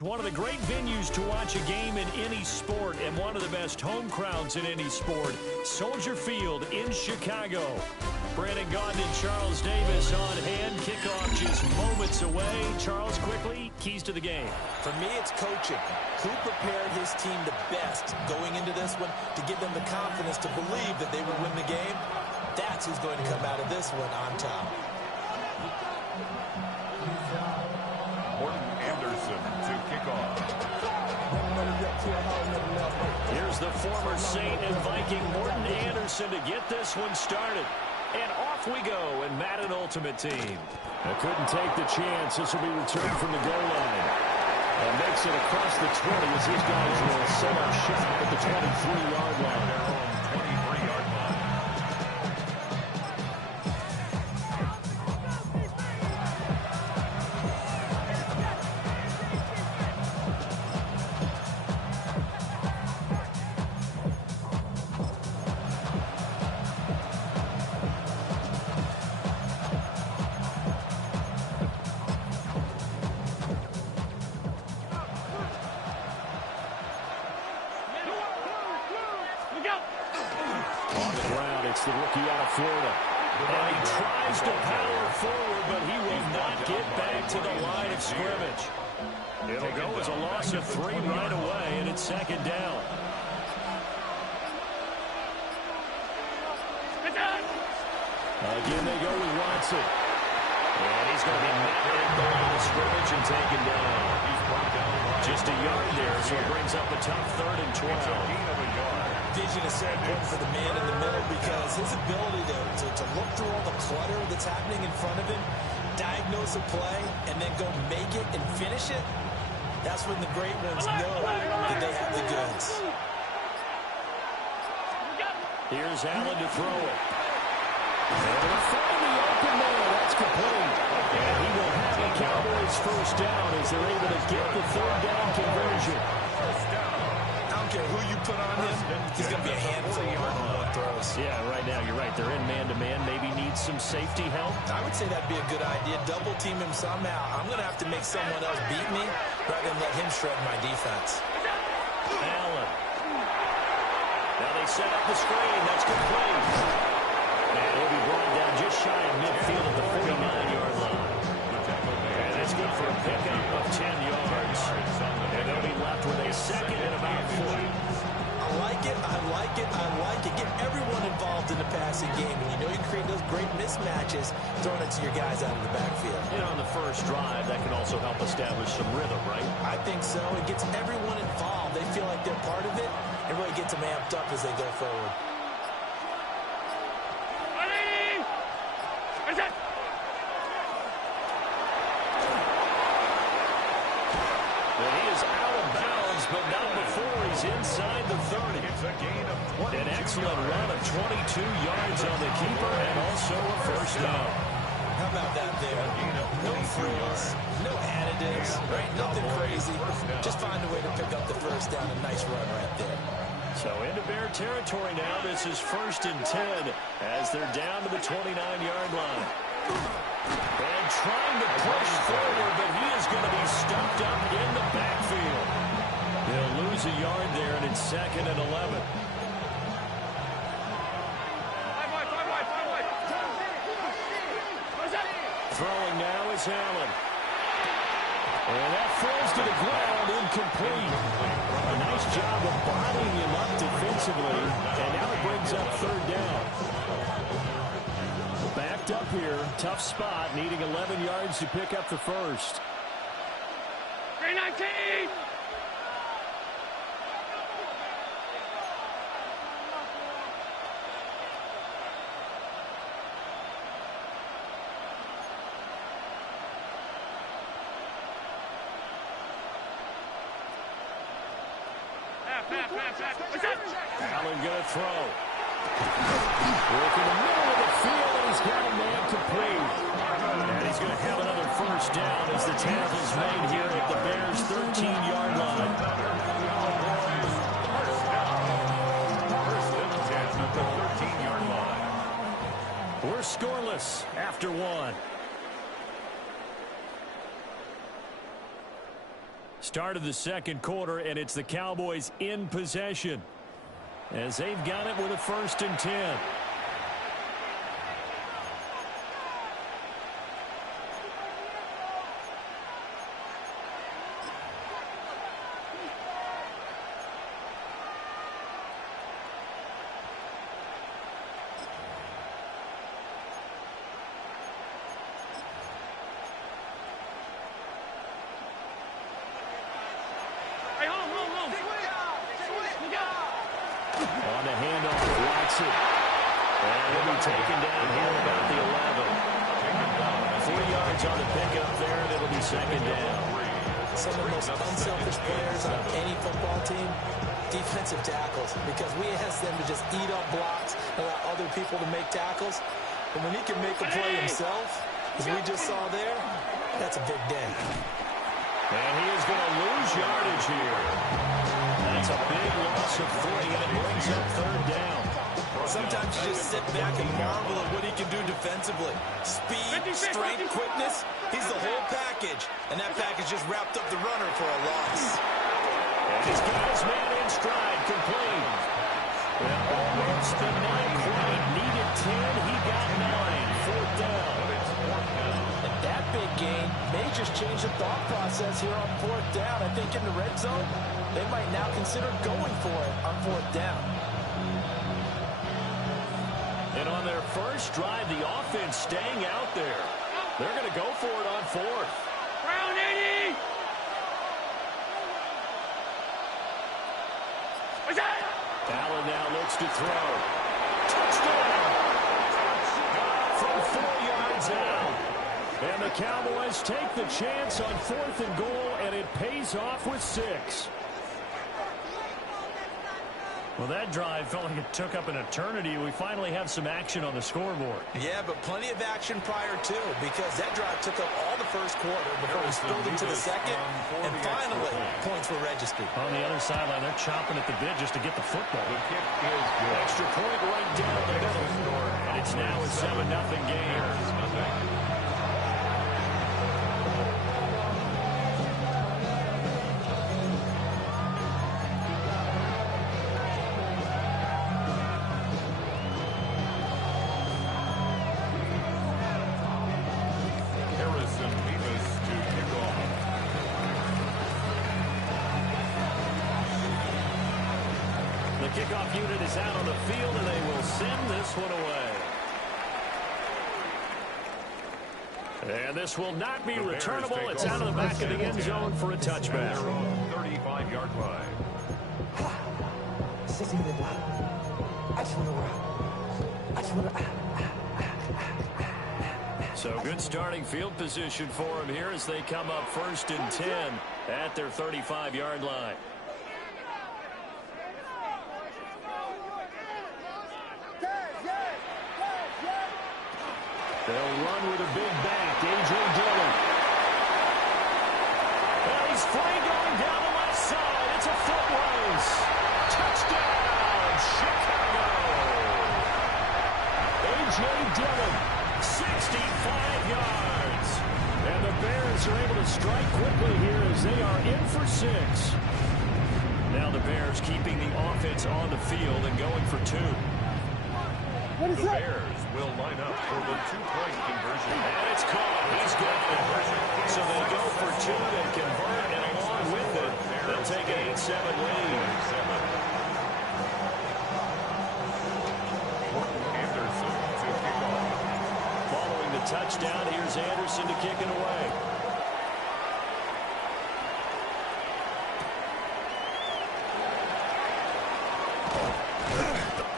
One of the great venues to watch a game in any sport and one of the best home crowds in any sport, Soldier Field in Chicago. Brandon Gaudin and Charles Davis on hand. Kickoff just moments away. Charles, quickly, keys to the game. For me, it's coaching. Who prepared his team the best going into this one to give them the confidence to believe that they would win the game? That's who's going to come out of this one on top. Here's the former Saint and Viking Morton Anderson to get this one started. And off we go in Madden Ultimate Team. Couldn't take the chance. This will be returned from the goal line. And makes it across the 20 as these guys will set up shop at the 23-yard line. Their own 23-yard line. The rookie out of Florida. And he tries to power forward, but he will not get back to the line of scrimmage. It'll go as a loss of 3 right away, and it's second down. Again, they go with Watson. And he's going to be met at the line of scrimmage and taken down. Just a yard there, so it brings up a tough 3rd and 12. Vision is so important for the man in the middle because his ability to look through all the clutter that's happening in front of him, diagnose a play, and then go make it and finish it, that's when the great ones know that they have the goods. Here's Allen to throw it. And to find the open man, that's complete. And he will have the Cowboys first down as they're able to get the 3rd down conversion. I don't care who you put on him, he's going to be a handful of one throws. Yeah, right now, you're right. They're in man-to-man. Maybe needs some safety help. I would say that'd be a good idea. Double team him somehow. I'm going to have to make someone else beat me rather than let him shred my defense. Allen. Now they set up the screen. That's complete. And he'll be brought down just shy of midfield at the 49-yard line. And that's good for a pickup of 10 yards. And they'll be left with a second and about 40. I like it, I like it, I like it. Get everyone involved in the passing game. And you know you create those great mismatches, throwing it to your guys out of the backfield. You know, on the first drive, that can also help establish some rhythm, right? I think so. It gets everyone involved. They feel like they're part of it. It really gets them amped up as they go forward. But not before he's inside the 30. It's a gain of 20. An excellent run of 22 yards on the keeper and also a first down. How about that there? No frills, no additives, right? Nothing crazy. Just find a way to pick up the first down. A nice run right there. So into Bear territory now. This is 1st and 10 as they're down to the 29-yard line. And trying to push forward, but he is going to be stuffed up in the backfield. They'll lose a yard there, and it's 2nd and 11. Throwing now is Allen. And that falls to the ground, incomplete. A nice job of bodying him up defensively, and now it brings up 3rd down. Backed up here, tough spot, needing 11 yards to pick up the first. 319! Allen going to throw. Work in the middle of the field, and he's got a man complete. And he's going to have another first down as the tackle's made here at the Bears' 13-yard line. First and 10 at the 13-yard line. We're scoreless after 1. Start of the second quarter, and it's the Cowboys in possession as they've got it with a 1st and 10. On the handoff, Watson. And he'll be taken down here about the 11. 4 yards on the pickup there, and it'll be 2nd down. Some of the most unselfish players on any football team, defensive tackles, because we ask them to just eat up blocks, allow other people to make tackles. But when he can make a play himself, as we just saw there, that's a big day. And he is going to lose yardage here. That's a big loss of 3, and it brings up 3rd down. Sometimes you just sit back and marvel at what he can do defensively. Speed, strength, quickness, he's the whole package. And that package just wrapped up the runner for a loss. And he's got his man in stride, complete. And almost but not quite. Needed 10, he got 9. 4th down. And that big gain may just change the thought process here on 4th down. I think in the red zone, they might now consider going for it on 4th down. And on their first drive, the offense staying out there. They're going to go for it on 4th. Brown 80! What's that? Allen now looks to throw. Touchdown! From 4 yards out. And the Cowboys take the chance on 4th and goal, and it pays off with 6. Well, that drive felt like it took up an eternity. We finally have some action on the scoreboard. Yeah, but plenty of action prior to, because that drive took up all the first quarter before we spilled into the second, and finally, points were registered. On the other sideline, they're chomping at the bit just to get the football. The kick is good. Extra point right down the middle. And it's now a 7-0 game. The kickoff unit is out on the field, and they will send this one away. And this will not be returnable. It's out of the back of the end zone for a touchback. 35-yard line. So good starting field position for them here as they come up 1st and 10 at their 35-yard line. They'll run with a big back, A.J. Dillon. And he's free going down the left side. It's a foot race. Touchdown, Chicago. A.J. Dillon, 65 yards. And the Bears are able to strike quickly here as they are in for 6. Now the Bears keeping the offense on the field and going for 2. The Bears will line up for the 2-point conversion. And it's caught. He's got it. So they go for 2 and convert, and along with it, they'll take an 8-7 lead. Anderson to kick off. Following the touchdown, here's Anderson to kick it away.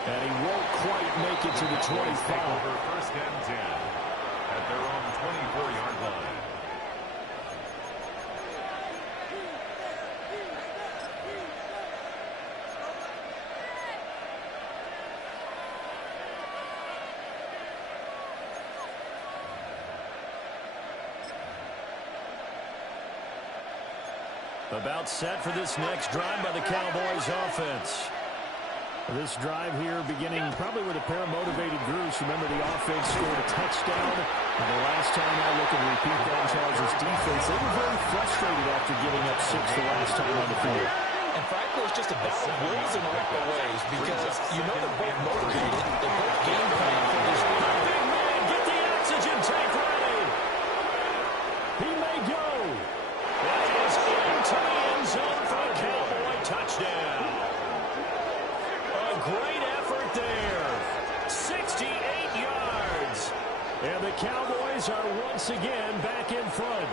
And he won't quite make it to the 25. Over 1st and 10 at their own 24-yard line. About set for this next drive by the Cowboys offense. This drive here beginning probably with a pair of motivated groups. Remember, the offense scored a touchdown. And the last time I look and repeat that, Charles' defense offense, they were very frustrated after giving up 6 the last time on the field. And frankly, it's just a battle of wills in a lot of ways because you know they're both motivated. They're both game plan for this week. Big man, get the oxygen tank ready. He may go. That is into the end zone for a Cowboy touchdown. A great effort there. 68 yards. And the Cowboys are once again back in front.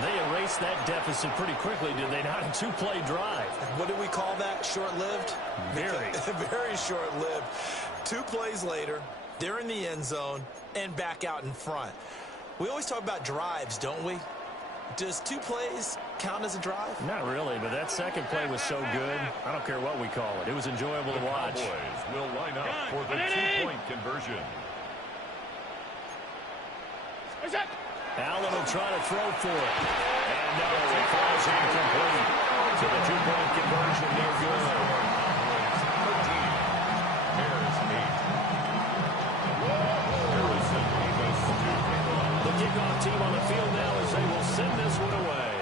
They erased that deficit pretty quickly, did they not? A 2-play drive. What do we call that? Short-lived? Very. Very short-lived. 2 plays later, they're in the end zone and back out in front. We always talk about drives, don't we? Does 2 plays count as a drive? Not really, but that second play was so good. I don't care what we call it. It was enjoyable to watch. The Cowboys will line up for the 2-point conversion. Allen will try to throw for it. And no, it falls incomplete. So the 2-point conversion, no good. 13. Bears 8. Harrison Davis to kick off. The kickoff team on the field now as they will send this one away.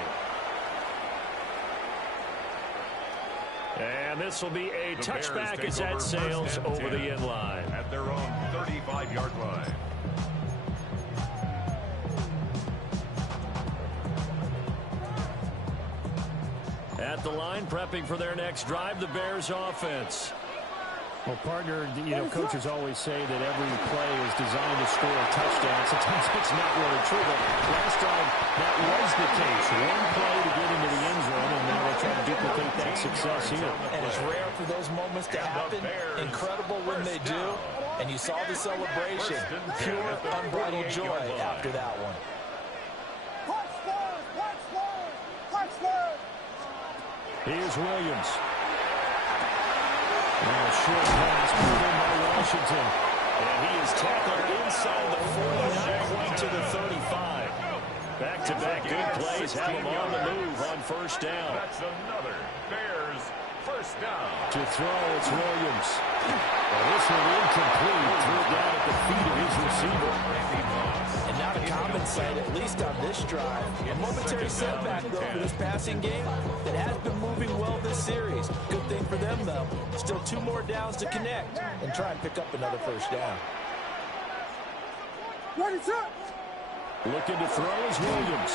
And this will be a touchback as that sails over the end line. At their own 35-yard line. At the line, prepping for their next drive, the Bears offense. Well, partner, coaches always say that every play is designed to score a touchdown. Sometimes it's not really true, but last time that was the case. One play to get into the end zone, and now they'll try to duplicate that success here. And it's rare for those moments to happen. Incredible when they do. And you saw the celebration. Pure, unbridled joy after that one. Here's Williams. And a short pass put in by Washington. And he is tackled inside the 40, point to the 35. Back-to-back good plays have him on the move on first down. That's another Bears first down. To throw, it's Williams. Well, this one incomplete. Threw it down at the feet of his receiver. And now to compensate, at least on this drive. A momentary setback, though, for this passing game that has been moving well this series. Good thing for them, though. Still 2 more downs to connect and try and pick up another first down. Looking to throw is Williams.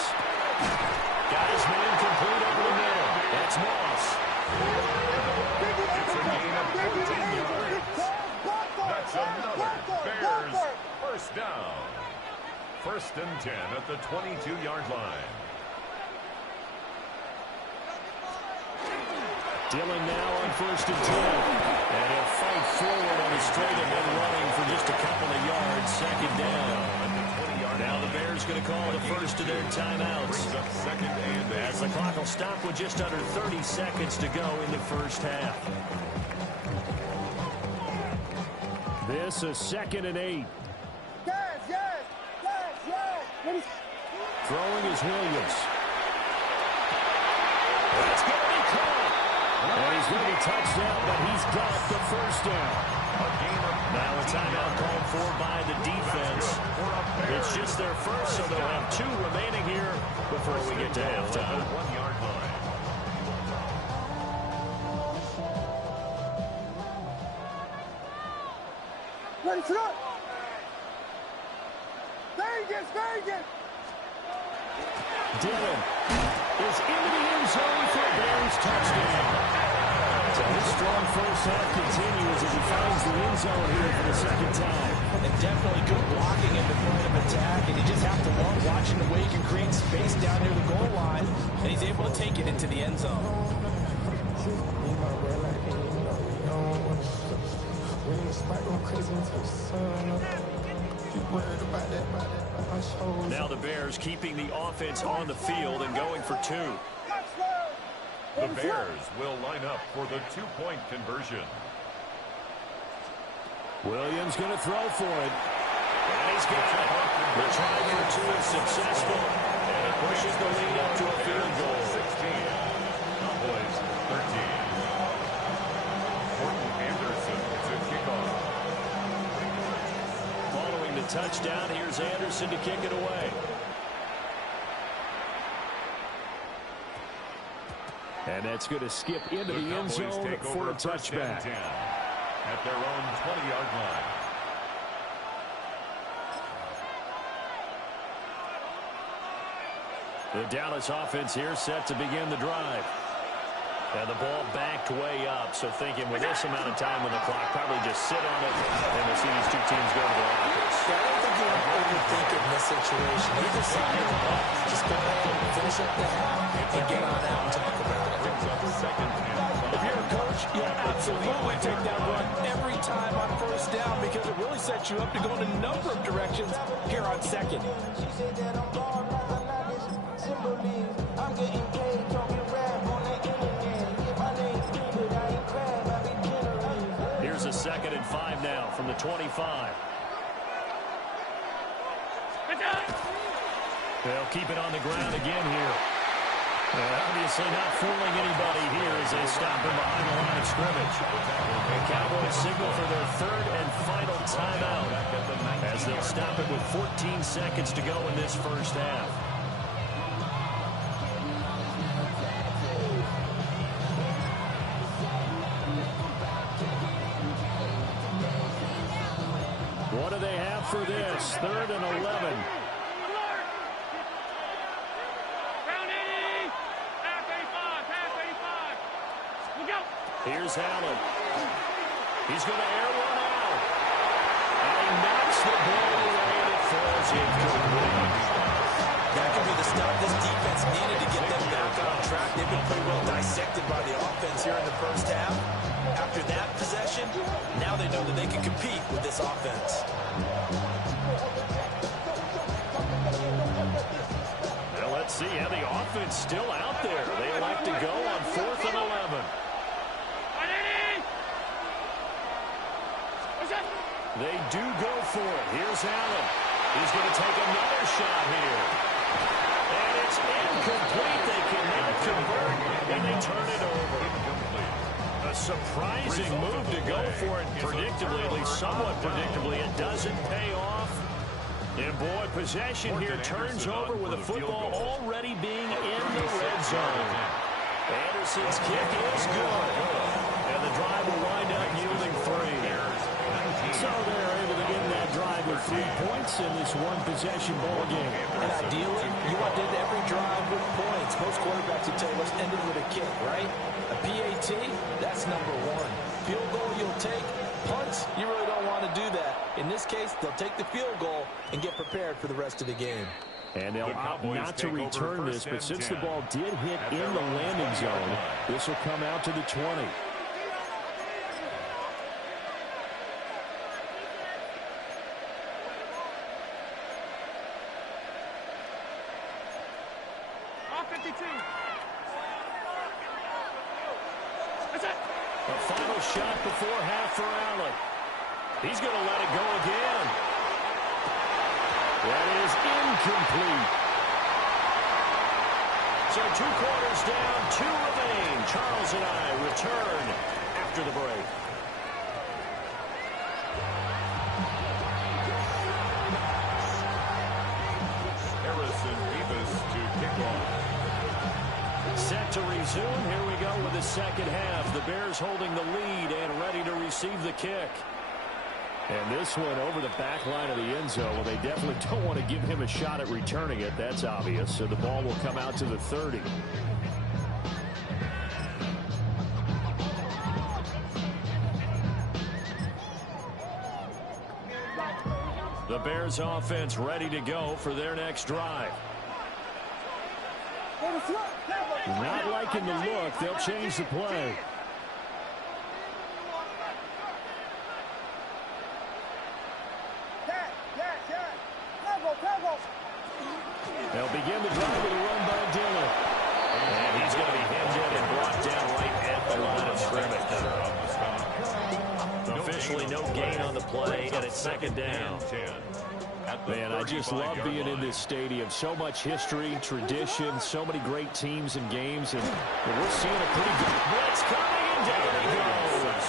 Got his man complete over the middle. That's Moss. It's a gain of 14 yards. That's another Bears first down. 1st and 10 at the 22-yard line. Dillon now on 1st and 10. And he'll fight forward on his straight and then running for just a couple of yards. 2nd down. Now the Bears going to call the first of their timeouts. As the clock will stop with just under 30 seconds to go in the first half. This is 2nd and 8. Throwing is Williams. That's going to be caught. And he's going to be touched out, but he's got the first down. Now a timeout called for by the defense. It's just their first, so they'll have 2 remaining here before we get to halftime. 1-yard line. Vegas! Dillon is into the end zone for a Bears touchdown. So his strong first half continues as he finds the end zone here for the 2nd time. And definitely good blocking in the point of attack, and you just have to love watching the way he can create space down near the goal line, and he's able to take it into the end zone. Now the Bears keeping the offense on the field and going for 2. The Bears will line up for the 2-point conversion. Williams going to throw for it. And he's got it. The try for 2 is successful. And it pushes the lead up to a field goal. 16. Cowboys 13. Morton Anderson to kick off. Following the touchdown. Here's Anderson to kick it away. And that's going to skip into the end zone for a touchback. At their own 20-yard line. The Dallas offense here set to begin the drive. And the ball backed way up, so thinking with this amount of time on the clock, probably just sit on it, and we'll see these two teams go to the offense. Yeah, I don't think you want to overthink it in this situation. Either side of the ball, just go ahead and finish up the half and get on out and talk about it. If you're a coach, you'll absolutely take that run every time on first down because it really sets you up to go in a number of directions here on second. I'm getting paid, talking rap on the internet. If I ain't stupid, I ain't crab, I be generous. Here's a 2nd and 5 now from the 25. They'll keep it on the ground again here. Obviously not fooling anybody here as they stop him behind the line of scrimmage. The Cowboys signal for their 3rd and final timeout as they'll stop it with 14 seconds to go in this first half. What do they have for this? 3rd and 11. Here's Allen. He's going to air one out. And he knocks the ball away and it falls incomplete. That could be the stop this defense needed to get them back on track. They've been pretty well dissected by the offense here in the first half. After that possession, now they know that they can compete with this offense. Well, let's see how the offense still out there. They elect to go on 4th and 11. They do go for it. Here's Allen. He's going to take another shot here. And it's incomplete. They cannot convert, and they turn it over. A surprising move to go for it. Predictably, at least somewhat predictably, it doesn't pay off. And, boy, possession here turns over with the football already being in the red zone. Anderson's kick is good. And the drive will wind up yielding 3. So they're able to get that drive with 3 points in this one-possession ball game. And ideally, you want to end every drive with points. Most quarterbacks would tell you, let's end it with a kick, right? A PAT, that's number 1. Field goal you'll take. Punts, you really don't want to do that. In this case, they'll take the field goal and get prepared for the rest of the game. And they'll opt not to return this, but since the ball did hit in the landing zone, this will come out to the 20. A final shot before half for Allen. He's going to let it go again. That is incomplete. So 2 quarters down, 2 remain. Charles and I return after the break. Harrison Davis to kick off. Set to resume. Here we go with the second half. The Bears holding the lead and ready to receive the kick. And this one over the back line of the end zone. Well, they definitely don't want to give him a shot at returning it. That's obvious. So the ball will come out to the 30. The Bears offense ready to go for their next drive. Not liking the look. They'll change the play. They'll begin the drive with a run by Dillon. And he's going to be hemmed in and brought down right at the line of scrimmage. Officially no gain on the play, and it's second down. Man, I just love being in this stadium. So much history, tradition, so many great teams and games, and we're seeing a pretty good blitz coming, and down he goes.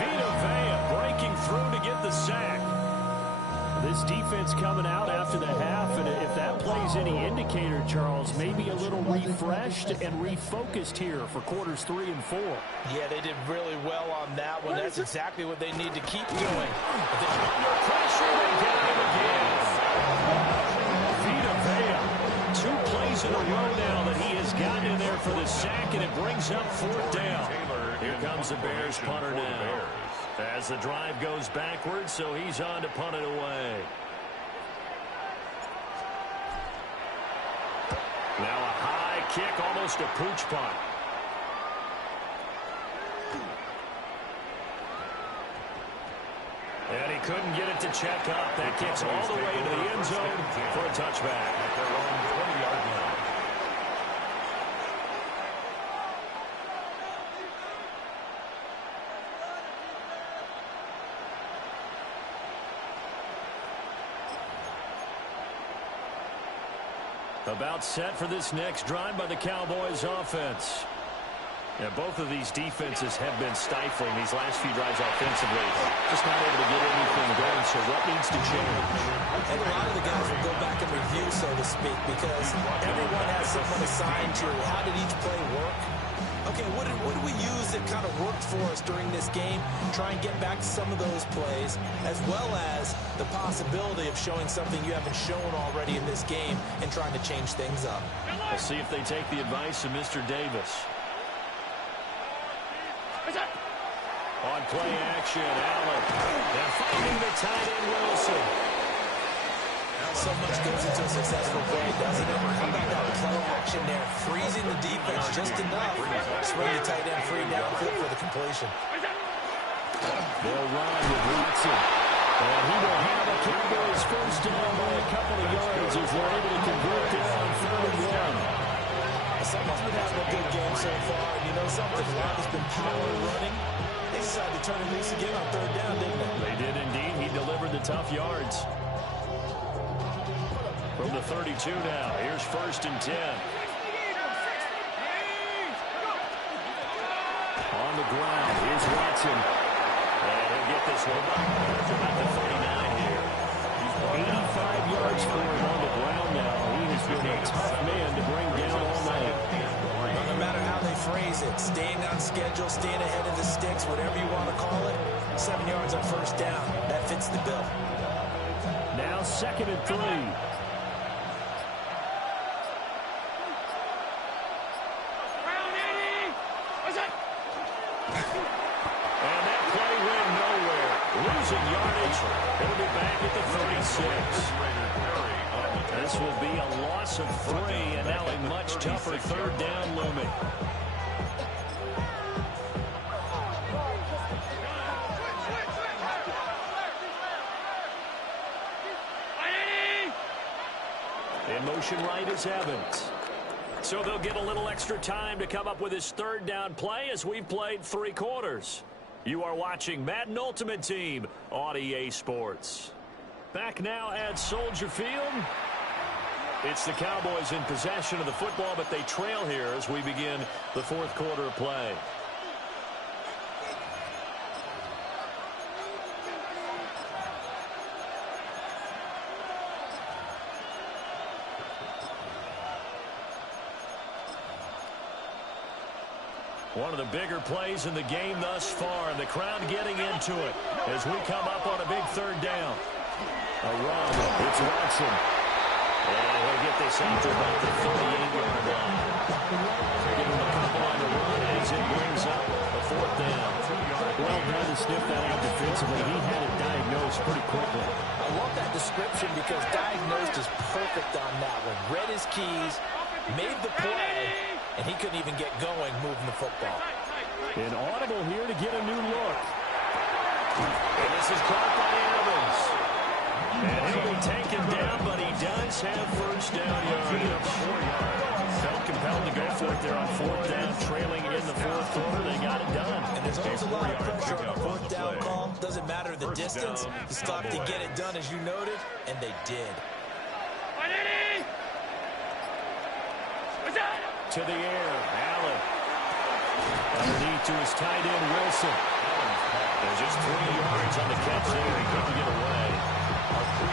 Vita Vea breaking through to get the sack. This defense coming out after the half, and if that plays any indicator, Charles, maybe a little refreshed and refocused here for quarters 3 and 4. Yeah, they did really well on that one. That's exactly what they need to keep doing. Under pressure, they get him again. Vita Vea, 2 plays in a row now that he has gotten in there for the sack, and it brings up 4th down. Here comes the Bears punter now. As the drive goes backwards, so he's on to punt it away. Now a high kick, almost a pooch punt. And he couldn't get it to check up. That kicks all the way into the end zone for a touchback. At their own 20-yard line. About set for this next drive by the Cowboys offense. Yeah, both of these defenses have been stifling these last few drives offensively. Just not able to get anything going, so what needs to change? And a lot of the guys will go back and review, so to speak, because everyone has someone assigned to how did each play work. Okay, what did we use that kind of worked for us during this game? Try and get back to some of those plays, as well as the possibility of showing something you haven't shown already in this game and trying to change things up. We'll see if they take the advice of Mr. Davis. On play action, Allen. And finding the tight end, Wilson. So much goes into a successful play, doesn't it? How about that play action there? Freezing the defense just enough. Swing the tight end free downfield for the completion. They'll run with Watson. And he will have a Cowboys first down by a couple of yards as they're able to convert there on 3rd and 1. Someone's been having a good game so far. And you know something? A lot has been power running. They decided to turn it loose again on 3rd down, didn't they? They did indeed. He delivered the tough yards. From the 32 now, here's 1st and 10. On the ground, here's Watson. And he'll get this one from about the 39 here. 85 yards for him on the ground now. He has been a tough man to bring down all night. No matter how they phrase it, staying on schedule, staying ahead of the sticks, whatever you want to call it, 7 yards on 1st down. That fits the bill. Now 2nd and 3. And that play went nowhere. Losing yardage. It'll be back at the 36. This will be a loss of 3, and now a much tougher 3rd down looming. In motion right is Evans. So they'll get a little extra time to come up with his 3rd down play as we've played 3 quarters. You are watching Madden Ultimate Team on EA Sports. Back now at Soldier Field. It's the Cowboys in possession of the football, but they trail here as we begin the 4th quarter of play. One of the bigger plays in the game thus far, and the crowd getting into it as we come up on a big 3rd down. A run, it's Watson. And he'll get this out to about the 38-yard line. Give him a couple on the run as it brings up a 4th down. Well done to sniff that out defensively. He had it diagnosed pretty quickly. I love that description because diagnosed is perfect on that one. Read his keys, made the play, and he couldn't even get going moving the football. An audible here to get a new look. And this is caught by Evans. And he'll be taken down, but he does have 1st down yardage. Felt compelled to go for it there on 4th down, trailing in the 4th quarter. They got it done. And there's always a lot of pressure on a 4th down call. Doesn't matter the distance. You stop to get it done, as you noted, and they did. To the air, Allen. Underneath to his tight end, Wilson. There's just 3 yards on the catch there. He couldn't get away.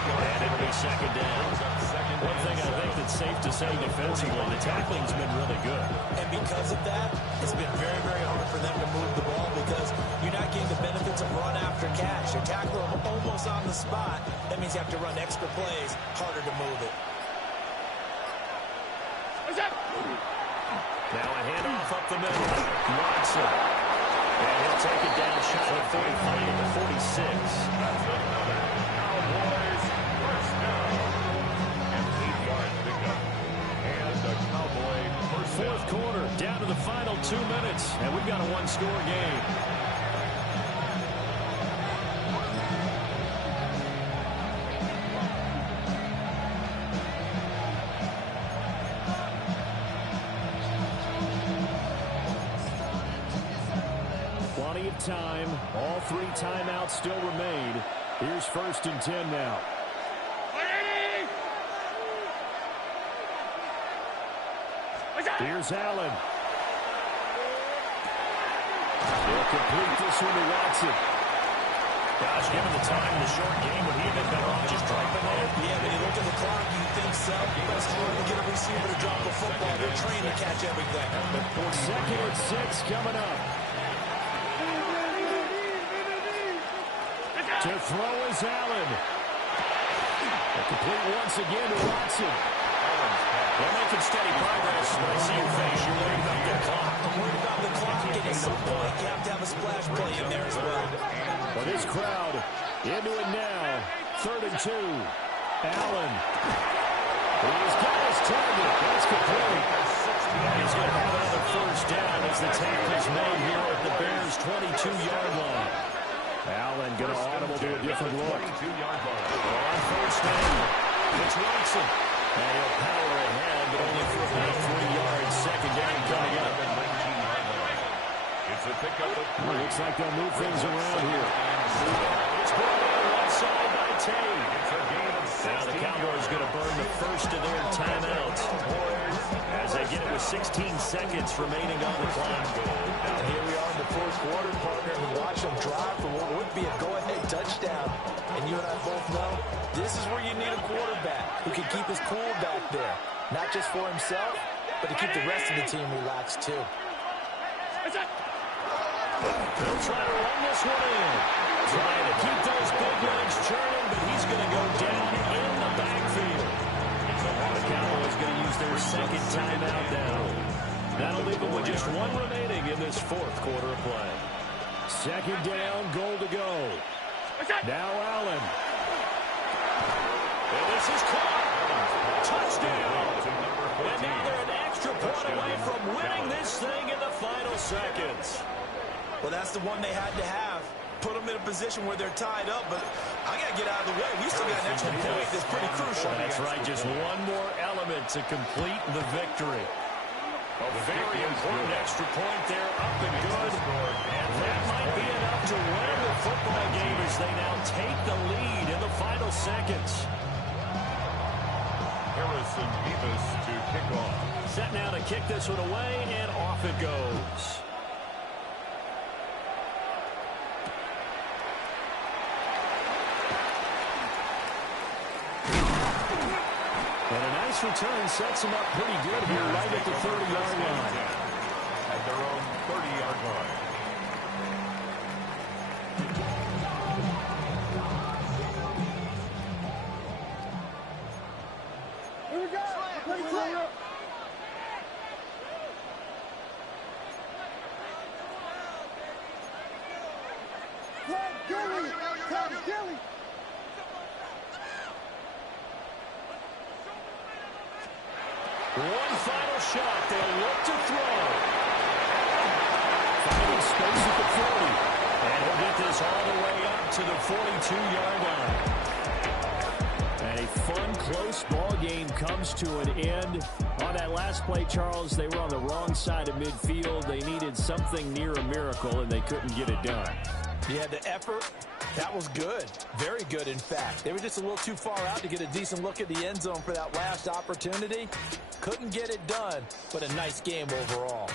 And it'll be second down. One thing I think that's safe to say defensively, the tackling's been really good. And because of that, it's been very, very hard for them to move the ball because you're not getting the benefits of run after catch. You're tackling them almost on the spot. That means you have to run extra plays, harder to move it. Now a handoff up the middle. Watson. And he'll take it down shy of 45 to 46. That's another Cowboys first down. An 8-yard pickup. And a Cowboy first down. Fourth quarter, down to the final 2 minutes. And we've got a one-score game. Plenty of time. All 3 timeouts still remain. Here's 1st and 10 now. Here's Allen. He'll complete this one to Watson. Gosh, given the time in the short game, would he have been better off just dropping there? Yeah, when you look at the clock, you think so. But it's hard to get a receiver to drop a football. They're trained to catch everything. 2nd and 6 coming up. To throw is Allen. Complete once again to Watson. They're making steady progress, but I see your face. You're worried about the clock. I'm worried about the clock, and at some point, you have to have a splash play in there as well. Well, this crowd into it now. 3rd and 2. Allen. He's got his target. That's complete. And he's going to have another first down as the tackle is made here at the Bears' 22-yard line. Allen going to audible to a different look. On first down, it's Watson. And he'll power ahead, but only for about 3 yards. Second down coming up. It's a pickup. Looks like they'll move things around here. It's brought on one side by Tate. Now the Cowboys going to burn the first of their timeouts as they get it with 16 seconds remaining on the clock. And here we are in the 4th quarter, partner, and watch them drive for what would be a go-ahead touchdown. And you and I both know this is where you need a quarterback who can keep his cool back there. Not just for himself, but to keep the rest of the team relaxed too. They'll try to run this one in. Trying to keep those big legs churning, but he's going to go down in the backfield. The Cowboys going to use their second timeout now. That'll leave them with just 1 remaining in this 4th quarter of play. Second down, goal to go. Now Allen. And this is caught. Touchdown. And now they're an extra point away from winning this thing in the final seconds. Well, that's the one they had to have. Put them in a position where they're tied up, but I got to get out of the way. We still got an extra point that's pretty crucial. That's right, just one more element to complete the victory. A very important extra point there, up and good. And that might be enough to win the football game as they now take the lead in the final seconds. Harrison Beavis to kick off. Set now to kick this one away, and off it goes. And a nice return sets them up pretty good here right at the 30-yard line. At their own 30-yard line. Here we go. Gilly. One final shot. They'll look to throw. Finding space at the 40. And he'll get this all the way up to the 42-yard line. And a fun, close ball game comes to an end. On that last play, Charles, they were on the wrong side of midfield. They needed something near a miracle, and they couldn't get it done. Yeah, the effort, that was good. Very good, in fact. They were just a little too far out to get a decent look at the end zone for that last opportunity. Couldn't get it done, but a nice game overall.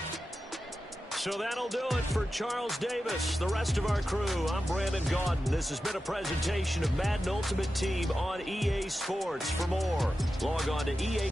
So that'll do it for Charles Davis. The rest of our crew, I'm Brandon Gaudin. This has been a presentation of Madden Ultimate Team on EA Sports. For more, log on to EA.